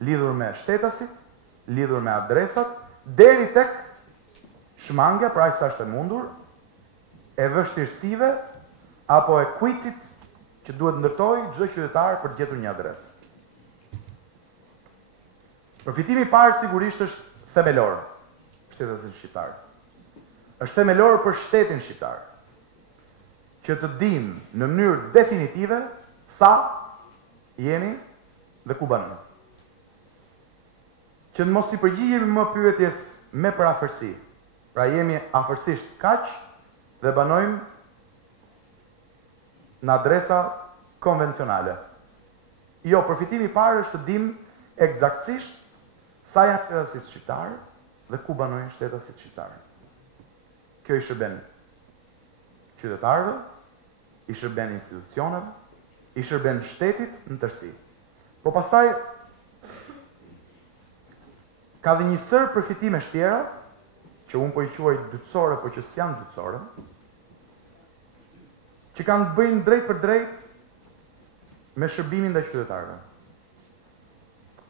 lidhur me shtetasit, lidhur me adresat, deri tek shmangja, pra sa është e mundur, e vështirësive apo e kuicit që duhet ndërtoj çdo qytetar për të gjetur një adresë. Përfitimi i parë sigurisht është themelor shtetasit shqiptar. Është themelor për shtetin shqiptar, që të dimë në mënyrë definitive sa jemi dhe ku banojmë. Që në mos i përgjigjemi më pyetjes me për afërsi, pra jemi afërsisht kaq dhe banojmë në adresa konvencionale. Jo, përfitimi i parë është të dimë eksaktësisht sa janë shtetasit shqiptar dhe ku banojnë shtetasit shqiptar. Kjo i shërben qytetarëve, i shërben institucioneve, i shërben shtetit në tërësi. Po pastaj ka dhe një sër përfitime tjera, që unë po i quaj dytësore, po që s'janë dytësore, që kanë të bëjnë drejt për drejt me shërbimin ndaj qytetarëve.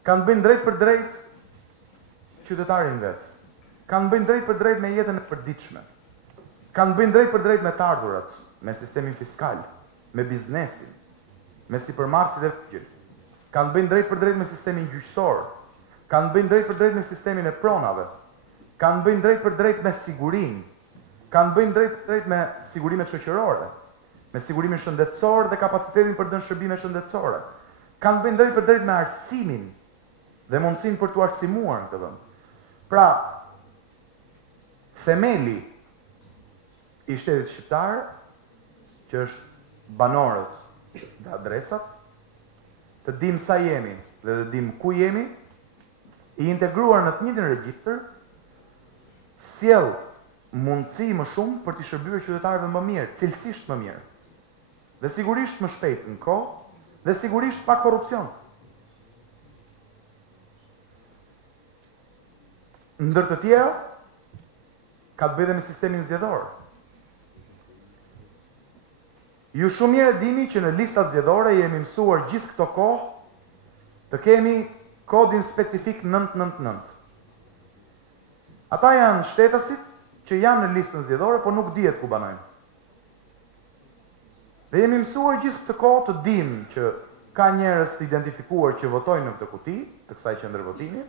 Kanë të bëjnë drejt për drejt qytetarin vetë. Kanë të bëjnë drejt për drejt me jetën e përditshme. Kanë të bëjnë drejt për drejt me të ardhurat, me sistemin fiskal, me biznesin, me sipërmarrësit e fuqit. Kanë të bëjnë drejt për drejt me sistemin gjyqësor. Kanë të bëjnë drejt për drejt me sistemin e pronave. Kanë të bëjnë drejt për drejt me sigurinë. Kanë të bëjnë drejt për drejt me sigurimet shoqërore, me sigurimin shëndetësor dhe kapacitetin për dhënë shërbime shëndetësore. Kanë të bëjnë drejt për drejt me arsimin dhe mundësinë për të arsimuar në të vend. Pra, themeli i shtetit shqiptar, që është banorët dhe adresat, të dim sa jemi dhe të dim ku jemi, i integruar në të njëjtin regjistër, sjell mundësi më shumë për të shërbyer qytetarëve më mirë, cilësisht më mirë. Dhe sigurisht më shpejt në kohë, dhe sigurisht pa korrupsion. Ndër të tjera, ka të bëjë me sistemin zgjedhor. Ju shumë mirë e dini që në listat zgjedhore jemi mësuar gjithë këto kohë të kemi kodin specifik 999. Ata janë shtetasit që janë në listën zgjedhore, por nuk dihet ku banojnë. Dhe jemi mësuar gjithë këtë kohë të dimë që ka njerëz të identifikuar që votojnë në këtë kuti, të kësaj qendre votimi,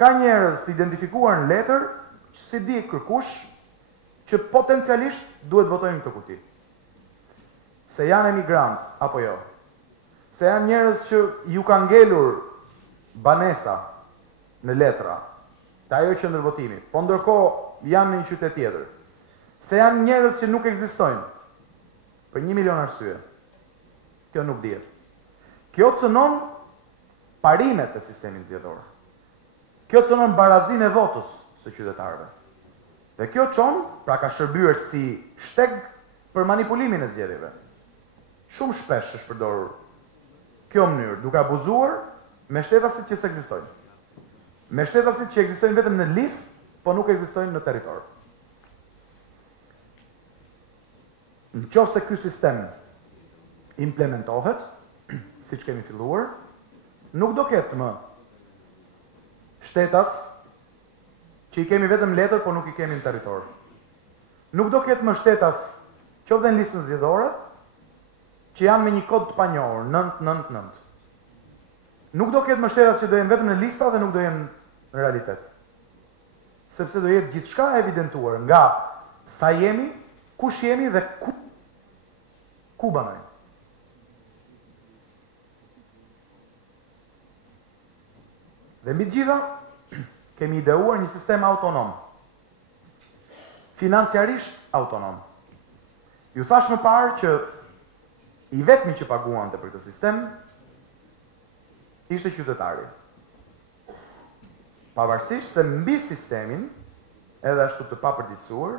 ka njerëz të identifikuar në letër, që si di kërkush, që potencialisht duhet votojnë në këtë kuti. Se janë emigrant, apo jo. Se janë njerëz që ju ka ngelur banesa në letra, të ajo qendër votimi, po ndërkohë janë në një qytet tjetër. Se janë njerëz që nuk ekzistojnë, për 1 milion arsye. Kjo nuk dihet. Kjo cënon parimet e sistemit zgjedhor. Kjo cënon barazinë e votës së qytetarëve. Dhe kjo çon, pra ka shërbyer si shteg për manipulimin e zgjedhjeve. Shumë shpesh është përdorur kjo mënyrë, duke abuzuar me shtetasit që s'ekzistojnë. Me shtetasit që ekzistojnë vetëm në listë, po nuk ekzistojnë në territor. Në qoftë se ky sistem implementohet, siç kemi filluar, nuk do ketë më shtetas që i kemi vetëm letër, po nuk i kemi në territor. Nuk do ketë më shtetas qoftë në listën zgjedhore, që janë me një kod të panjohur, 999. Nuk do ketë më shtetas që do jenë vetëm në lista dhe nuk do jenë në realitet. Sepse do jetë gjithçka evidentuar nga sa jemi, kush jemi dhe ku banojmë. Dhe mbi të gjitha, kemi ideuar një sistem autonom. Financiarisht autonom. Ju thash më parë që i vetmi që paguante për këtë sistem ishte qytetari. Pavarësisht se mbi sistemin, edhe ashtu të papërditësuar,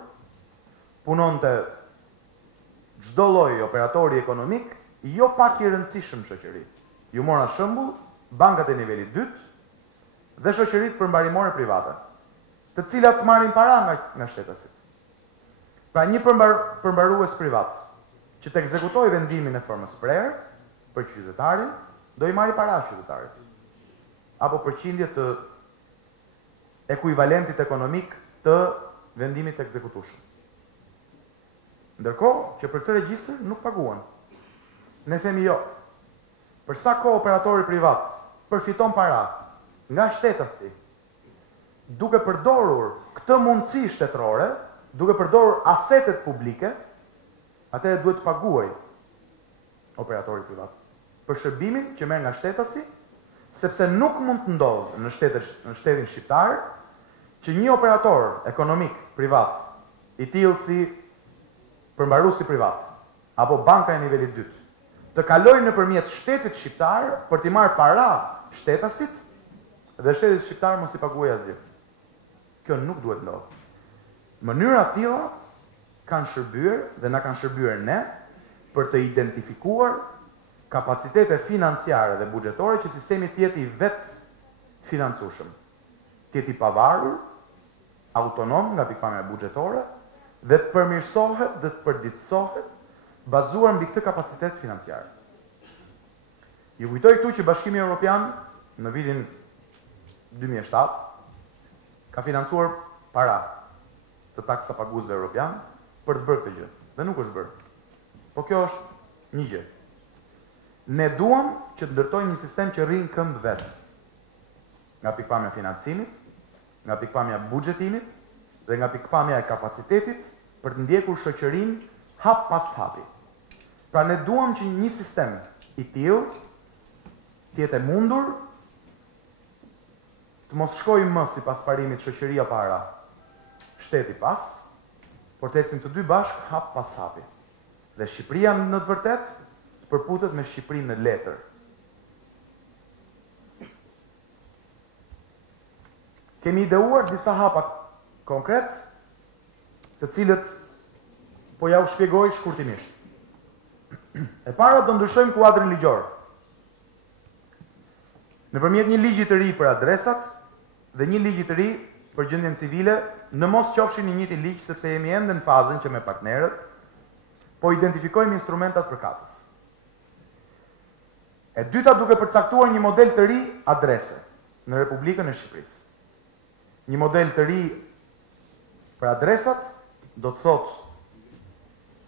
punonte çdo lloj operatori ekonomik, jo pak i rëndësishëm në shoqëri. Ju mora shembull bankat e nivelit 2 dhe shoqëritë përmbarimore private, të cilat marrin para nga shtetasit. Pra një përmbarues privat që të ekzekutojë vendimin e formës prerë për qytetarin, do i marri para qytetarit. apo përqindje të ekuivalentit ekonomik të vendimit ekzekutueshëm. Ndërkohë që për këtë regjistër nuk paguan. Ne themi jo. Për sa kohë operatori privat përfiton para nga shtetësi, duke përdorur këtë mundësi shtetërore, duke përdorur asetet publike, atëherë duhet të paguaj operatori privat për shërbimin që merr nga shtetësi, sepse nuk mund të ndodhë në shtetin shqiptar që një operator ekonomik privat, i tillë si përmbaruesi privat apo banka e nivelit 2, të kalojë nëpërmjet shtetit shqiptar për t'i marrë para shtetasit dhe shteti shqiptar mos i paguajë asgjë. Kjo nuk duhet ndodhë. Mënyra të tilla kanë shërbyer dhe na kanë shërbyer ne për të identifikuar kapacitete financiare dhe buxhetore që sistemi të jetë i vetë financueshëm, të jetë i pavarur, autonom nga pikpamja buxhetore dhe të përmirësohet dhe të përditësohet bazuar mbi këtë kapacitet financiar. Ju kujtoj këtu që Bashkimi Evropian në vitin 2007 ka financuar para të taksapaguesve evropian për të bërë këtë gjë. Dhe nuk është bërë. Po kjo është një gjë. Ne duam që të ndërtojmë një sistem që rrin këmbë vetë. Nga pikpamja financimit, nga pikpamja buxhetimit dhe nga pikpamja e kapacitetit për të ndjekur shoqërinë hap pas hapi. Pra ne duam që një sistem i tillë të jetë mundur të mos shkojmë më sipas parimit shoqëria para, shteti pas, por të ecim të dy bashkë hap pas hapi. Dhe Shqipëria në të vërtet të përputet me Shqipërinë në letër. Kemi ideuar disa hapa konkret, të cilët po ja u shpjegoj shkurtimisht. E para do ndryshojmë kuadrin ligjor. Nëpërmjet një ligji të ri për adresat dhe një ligji të ri për gjendjen civile, në mos qofshin një njëjti ligj sepse jemi ende në fazën që me partnerët po identifikojmë instrumentat përkatës. E dyta duke përcaktuar një model të ri adrese në Republikën e Shqipërisë. Një model të ri për adresat do të thotë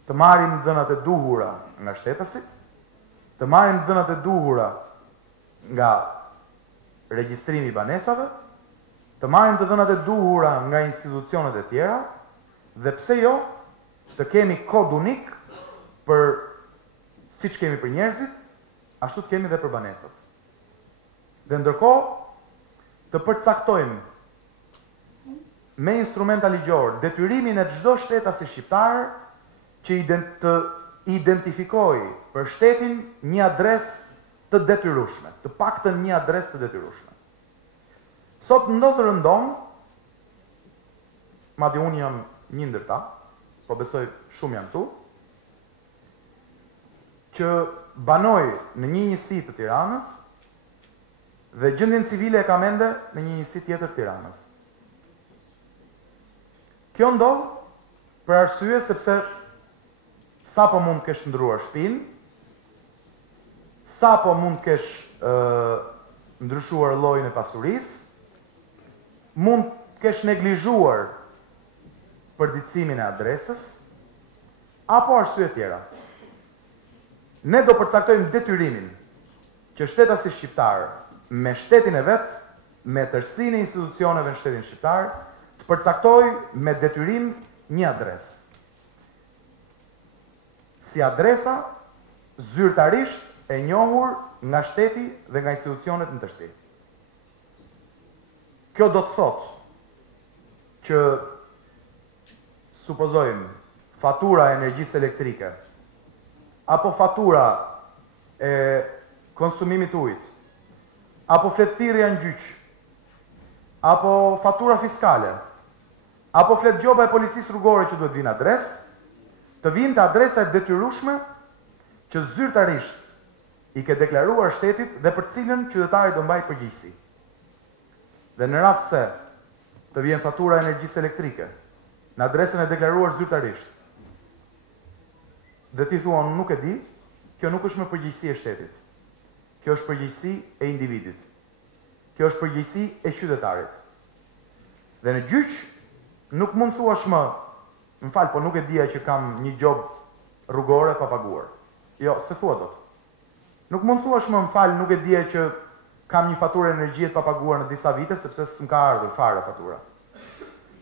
të marrim dhënat e duhura nga shtetësit, të marrim dhënat e duhura nga regjistrimi i banesave, të marrim të dhënat e duhura nga institucionet e tjera dhe pse jo të kemi kod unik për siç kemi për njerëzit, ashtu të kemi dhe për banesat. Dhe ndërkohë të përcaktojmë me instrumenta ligjor detyrimin e çdo shtetasi shqiptar që të identifikoj për shtetin një adresë të detyrueshme, të paktën një adresë të detyrueshme. Sot ndodh rëndom, madje unë jam një ndër ta, po besoj shumë janë tu, që banoj në një njësi të Tiranës dhe gjendjen civile e ka mende në një njësi tjetër të Tiranës. Kjo ndodh për arsye sepse sapo mund të kesh ndruar shtëpinë, sapo mund të kesh ndryshuar llojin e pasurisë, mund të kesh neglizhuar përditësimin e adresës, apo arsye tjera. Ne do përcaktojmë detyrimin që shtetasi shqiptar me shtetin e vet, me tërësinë e institucioneve në shtetin shqiptar, të përcaktoj me detyrim një adresë. Si adresa zyrtarisht e njohur nga shteti dhe nga institucionet në tërësi. Kjo do të thotë që supozojmë fatura e energjisë elektrike apo fatura e konsumimit të ujit, apo fletëthirrja në gjyq, apo fatura fiskale, apo fletëgjoba e policisë rrugore që duhet vinë adresë, të vinë të adresa e detyrueshme që zyrtarisht i ke deklaruar shtetit dhe për cilën qytetari do mbajë përgjegjësi. Dhe në rast se të vjen fatura e energjisë elektrike në adresën e deklaruar zyrtarisht, dhe ti thua nuk e di, kjo nuk është më përgjegjësi e shtetit. Kjo është përgjegjësi e individit. Kjo është përgjegjësi e qytetarit. Dhe në gjyq nuk mund thuash më, më fal, po nuk e dija që kam një job rrugore pa paguar. Jo, se thua dot. Nuk mund thuash më fal, nuk e dija që kam një faturë energjie pa paguar në disa vite sepse s'm ka ardhur fare fatura.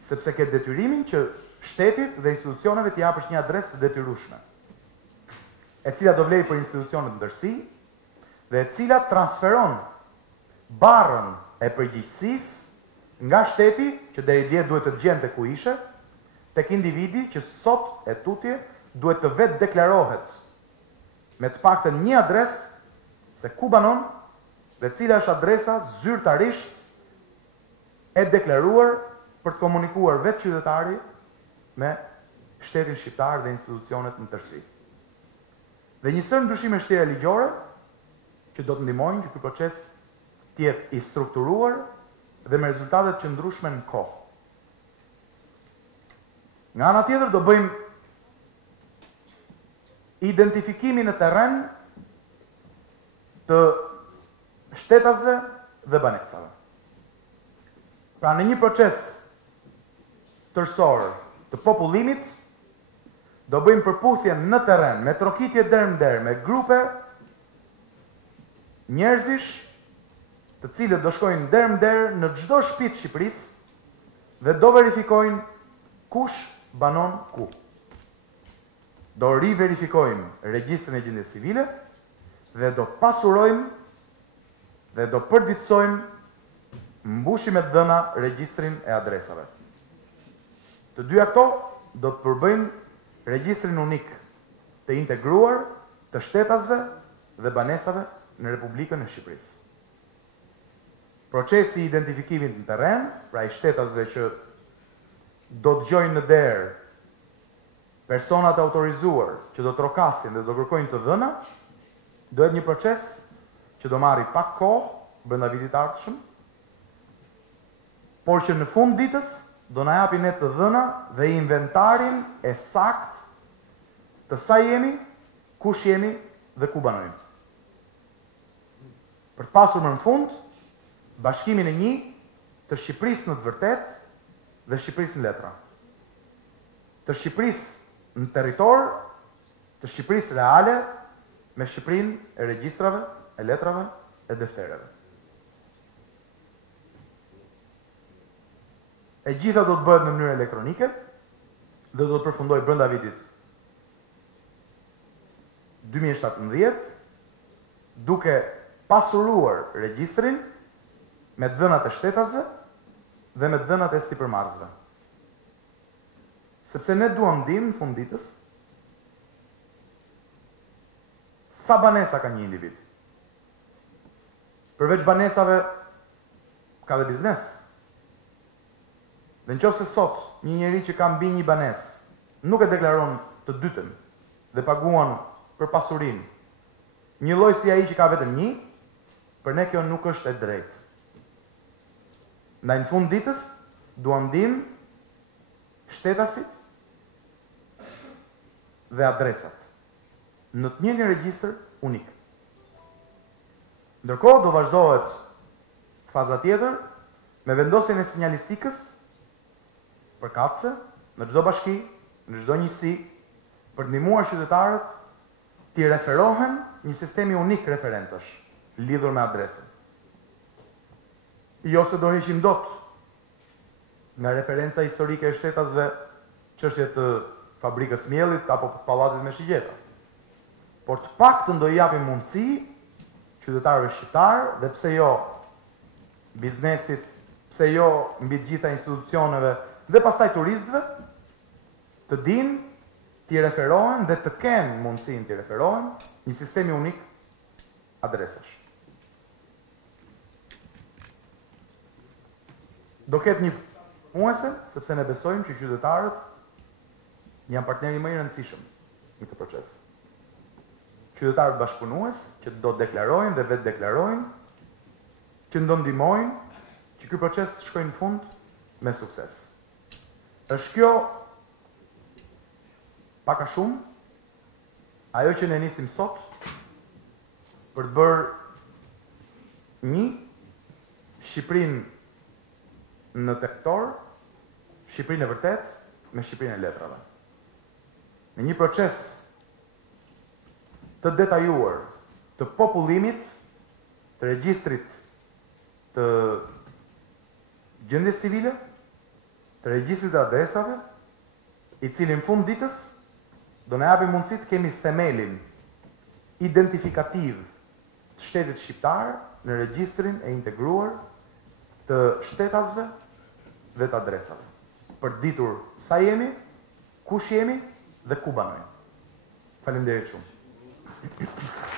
Sepse ke detyrimin që shtetit dhe institucioneve t'i japësh një adresë të detyrueshme, e cila do vlej për institucionet ndërsi dhe e cila transferon barrën e përgjegjësisë nga shteti, që deri dje duhet të gjente ku ishe, tek individi që sot e tutje duhet të vetë deklarohet me të paktën një adresë se ku banon dhe cila është adresa zyrtarisht e deklaruar për të komunikuar vetë qytetari me shtetin shqiptar dhe institucionet në tërësi. Dhe një sër ndryshime shtire ligjore që do të ndihmojnë që ky proces të jetë i strukturuar dhe me rezultatet që ndryshme në kohë. Nga ana tjetër do bëjmë identifikimin në terren të shtetasve dhe banesave. Pra në një proces tërësor të popullimit, do bëjmë përputhjen në terren, me trokitje derë, me grupe njerëzish, të cilët do shkojnë derë në çdo shtëpi të Shqipërisë dhe do verifikojnë kush banon ku. Do riverifikojmë regjistrin e gjendjes civile dhe do pasurojmë dhe do përditësojmë mbushim e dhëna regjistrin e adresave. Të dyja këto do të përbëjnë regjistrin unik të integruar të shtetasve dhe banesave në Republikën e Shqipërisë. Procesi i identifikimit në terren, pra i shtetasve që do të gjojnë në derë personat autorizuar që do të trokasin dhe do kërkojnë të dhëna, do jetë një proces që do marri pak kohë brenda vitit të ardhshëm, por që në fund ditës do na japi ne të dhëna dhe inventarin e sakt të sa jemi, kush jemi dhe ku banojmë. Për të pasur më në fund bashkimin e një të Shqipërisë në të vërtet dhe Shqipërisë në letra. Të Shqipërisë në territor, të Shqipërisë reale me Shqipërinë e regjistrave, e letrave e deftereve. E gjitha do të bëhet në mënyrë elektronike dhe do të përfundoj brenda vitit 2017, duke pasuruar regjistrin me dhënat e shtetasve dhe me dhënat e sipërmarrësve. Sepse ne duam ndihmë në fund ditës sa banesa ka një individ. Përveç banesave ka dhe biznes. Dhe nëse sot një njeri që ka mbi një banesë nuk e deklaron të dytën dhe paguan për pasurinë, një lloj si ai që ka vetëm një, për ne kjo nuk është e drejtë. Ndaj në fund ditës duam ndihmë shtetasit dhe adresat në të njëjtin regjistër unik. Ndërkohë do vazhdohet faza tjetër me vendosjen e sinjalistikës përkatëse në çdo bashki, në çdo njësi, për të ndihmuar qytetarët të referohen një sistemi unik referencash lidhur me adresën. Jo se do heqim dot nga referenca historike e shtetasve çështje të fabrikës miellit apo pallatit me shigjeta. Por të paktën do i japim mundësi qytetarëve shqiptar dhe pse jo biznesit, pse jo mbi të gjitha institucioneve dhe pastaj turistëve të dinë t'i referohen dhe të kenë mundësinë t'i referohen një sistemi unik adresash. Do ketë një muese, sepse ne besojmë që qytetarët janë partneri më i rëndësishëm në këtë proces. Qytetarët bashkëpunues që do deklarojnë dhe vetë deklarojnë, që do ndihmojnë që ky proces të shkojë në fund me sukses. Është kjo pak a shumë ajo që ne nisim sot për të bërë një Shqipërinë në territor, Shqipërinë e vërtet me Shqipërinë e letrave. Në një proces të detajuar të popullimit, të regjistrit të gjendjes civile, të regjistrit të adresave, i cili në fund ditës do na japi mundësi të kemi themelin identifikativ të shtetit shqiptar në regjistrin e integruar të shtetasve dhe të adresave, për ditur sa jemi, kush jemi dhe ku banojmë. Faleminderit shumë.